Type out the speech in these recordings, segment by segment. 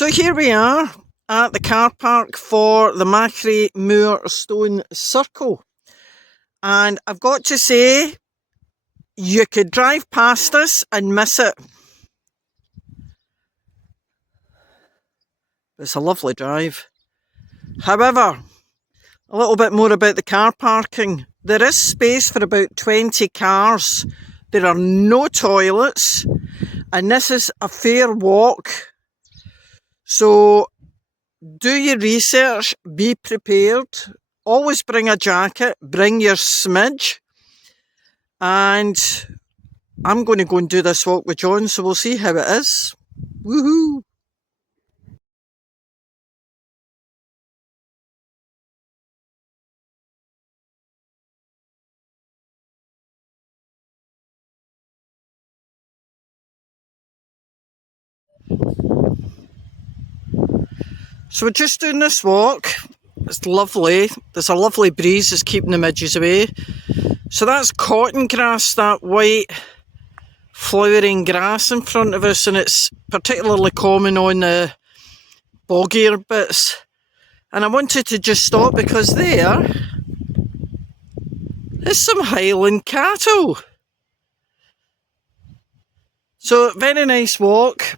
So here we are at the car park for the Machrie Moor Stone Circle, and I've got to say, you could drive past us and miss it. It's a lovely drive. However, a little bit more about the car parking. There is space for about 20 cars. There are no toilets, and this is a fair walk. So do your research, be prepared, always bring a jacket, bring your smidge, and I'm going to go and do this walk with John, so we'll see how it is. Woohoo! So we're just doing this walk. It's lovely. There's a lovely breeze that's keeping the midges away. So that's cotton grass, that white flowering grass in front of us, and it's particularly common on the boggier bits. And I wanted to just stop because there is some Highland cattle. So very nice walk.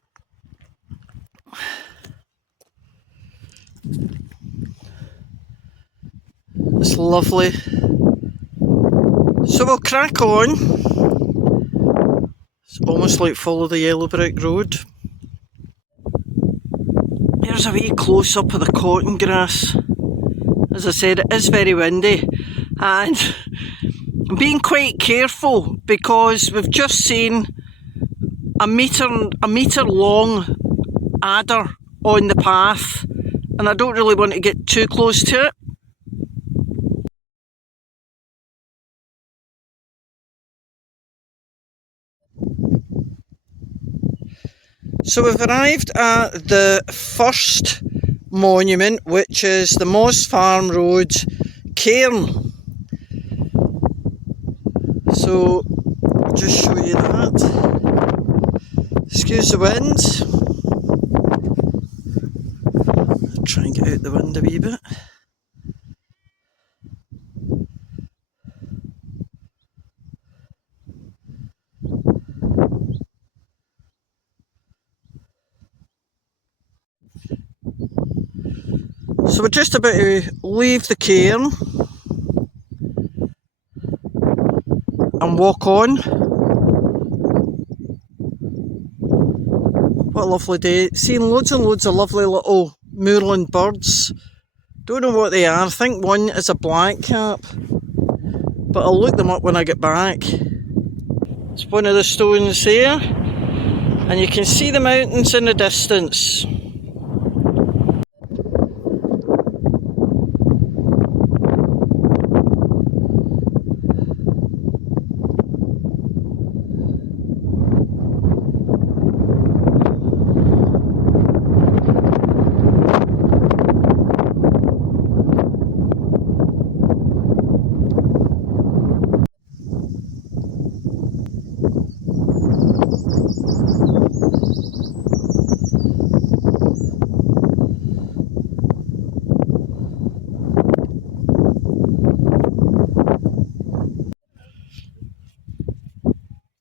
It's lovely. So we'll crack on. It's almost like follow the yellow brick road. Here's a wee close up of the cotton grass. As I said, it is very windy, and I'm being quite careful because we've just seen a metre long adder on the path, and I don't really want to get too close to it. So we've arrived at the first monument, which is the Moss Farm Road cairn. So I'll just show you that. Excuse the wind. I'll try and get out the wind a wee bit. So we're just about to leave the cairn and walk on. What a lovely day. Seeing loads and loads of lovely little moorland birds. Don't know what they are. I think one is a blackcap, but I'll look them up when I get back. It's one of the stones there, and you can see the mountains in the distance.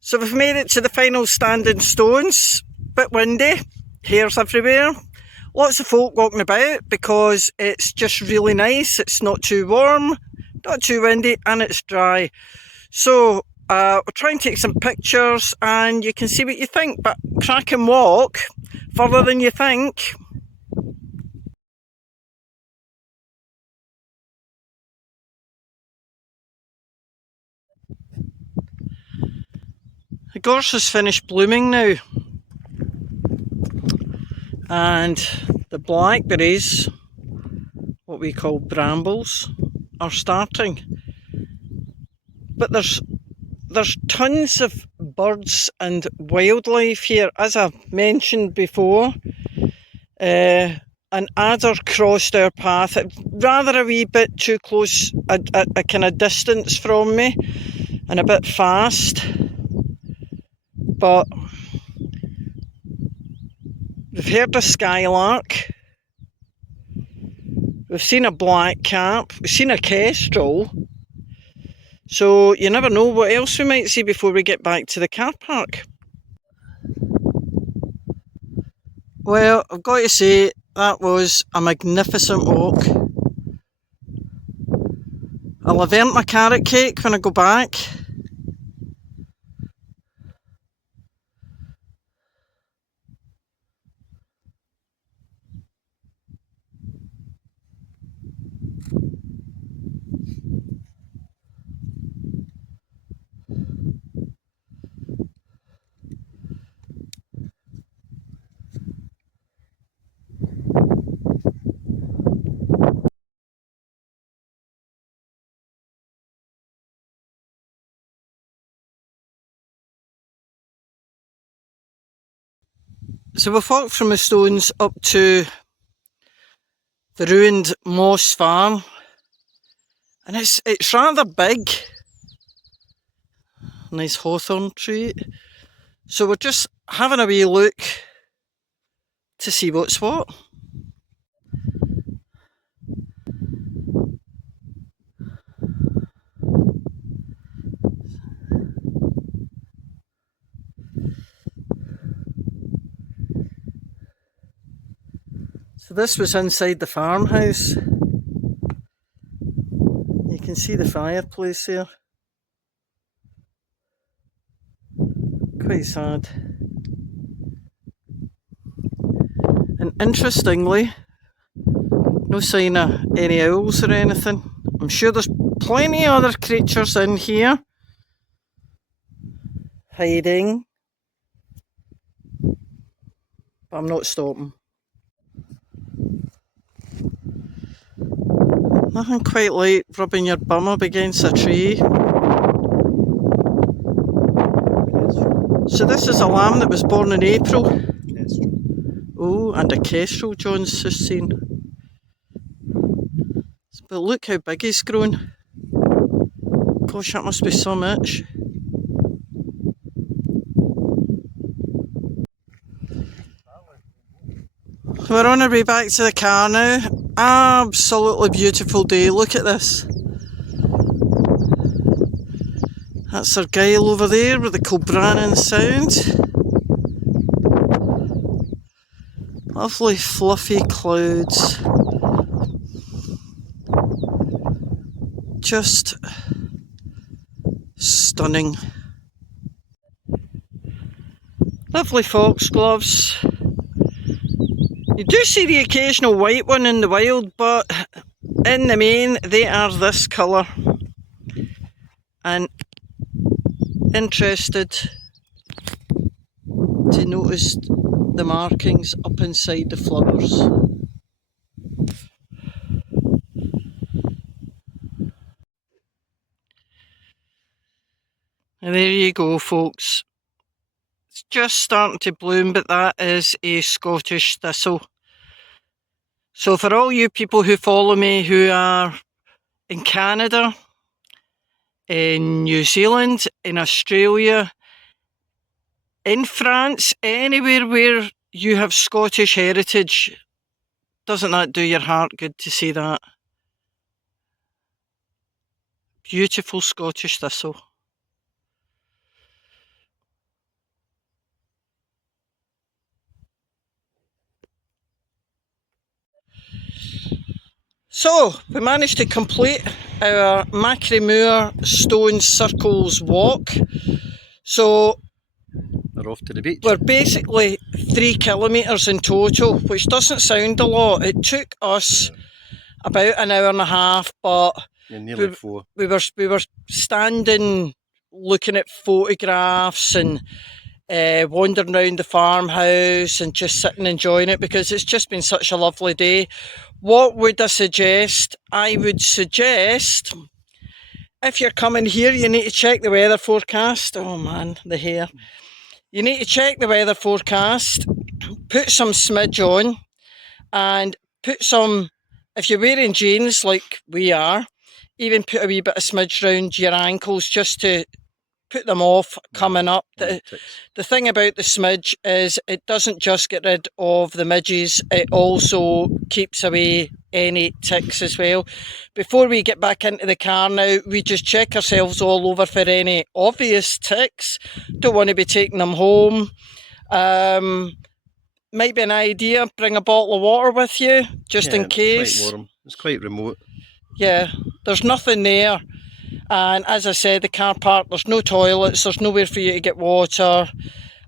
So we've made it to the final standing stones. Bit windy, hairs everywhere. Lots of folk walking about because it's just really nice. It's not too warm, not too windy, and it's dry. So we'll try and take some pictures and you can see what you think. But cracking walk, further than you think. The gorse has finished blooming now, and the blackberries, what we call brambles, are starting. But there's tons of birds and wildlife here. As I mentioned before, an adder crossed our path at rather a wee bit too close, a kind of distance from me, and a bit fast. But We've heard a skylark. We've seen a blackcap. We've seen a kestrel. So you never know what else we might see before we get back to the car park. Well, I've got to say, that was a magnificent walk. I'll have earned my carrot cake when I go back. So we've walked from the stones up to the ruined moss farm, and it's rather big. Nice hawthorn tree. So we're just having a wee look to see what's what. So this was inside the farmhouse. You can see the fireplace there. Quite sad. And interestingly, no sign of any owls or anything. I'm sure there's plenty of other creatures in here, hiding. But I'm not stopping. Nothing quite like rubbing your bum up against a tree. So this is a lamb that was born in April. Oh, and a kestrel John's just seen. But look how big he's grown. Gosh, that must be so much. We're on our way back to the car now. Absolutely beautiful day. Look at this. That's Argyll over there with the Kilbrannan Sound. Lovely fluffy clouds. Just stunning. Lovely foxgloves. You do see the occasional white one in the wild, but in the main they are this colour. And interested to notice the markings up inside the flowers. And there you go, folks. It's just starting to bloom, but that is a Scottish thistle. So for all you people who follow me who are in Canada, in New Zealand, in Australia, in France, anywhere where you have Scottish heritage, doesn't that do your heart good to see that? Beautiful Scottish thistle. So, we managed to complete our Machrie Moor Stone Circles walk. So, we're off to the beach. We're basically 3 kilometres in total, which doesn't sound a lot. It took us about an hour and a half, but nearly 4. We were standing looking at photographs and wandering around the farmhouse and just sitting enjoying it because it's just been such a lovely day. What would I suggest? I would suggest, if you're coming here, you need to check the weather forecast. Oh man, the hair. You need to check the weather forecast, put some smidge on, and put some, if you're wearing jeans like we are, even put a wee bit of smidge round your ankles just to put them off coming up. Ticks. The thing about the smidge is it doesn't just get rid of the midges, it also keeps away any ticks as well. Before we get back into the car now, we just check ourselves all over for any obvious ticks. Don't want to be taking them home. Might be an idea, bring a bottle of water with you, just in case. It's quite warm. It's quite remote. Yeah, there's nothing there. And as I said, the car park, there's no toilets, there's nowhere for you to get water.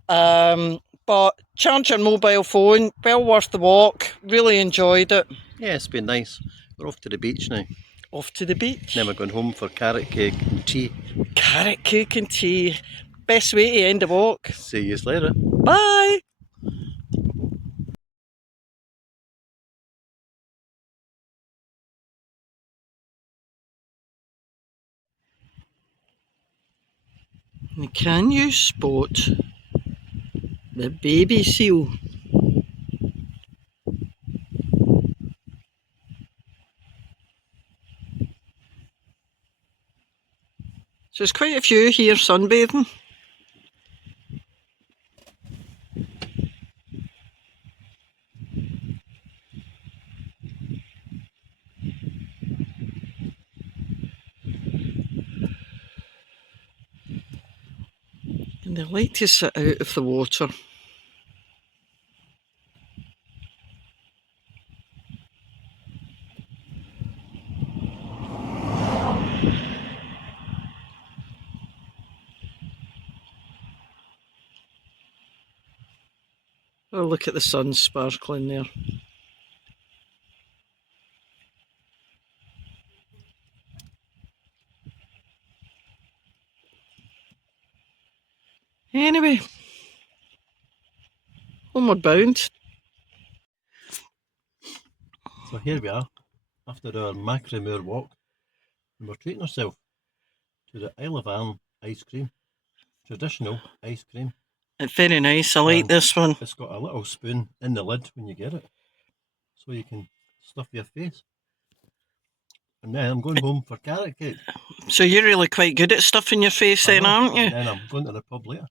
But charge your mobile phone, well worth the walk. Really enjoyed it. Yeah, it's been nice. We're off to the beach now. Off to the beach. Then we're going home for carrot cake and tea. Carrot cake and tea. Best way to end a walk. See you later. Bye. Can you spot the baby seal? So there's quite a few here sunbathing. And they like to sit out of the water. Oh, look at the sun sparkling there. Anyway, homeward bound. So here we are, after our Machrie Moor walk, and we're treating ourselves to the Isle of Arran ice cream. Traditional ice cream. It's very nice, I like this one. It's got a little spoon in the lid when you get it, so you can stuff your face. And then I'm going home for carrot cake. So you're really quite good at stuffing your face then, aren't you? And then I'm going to the pub later.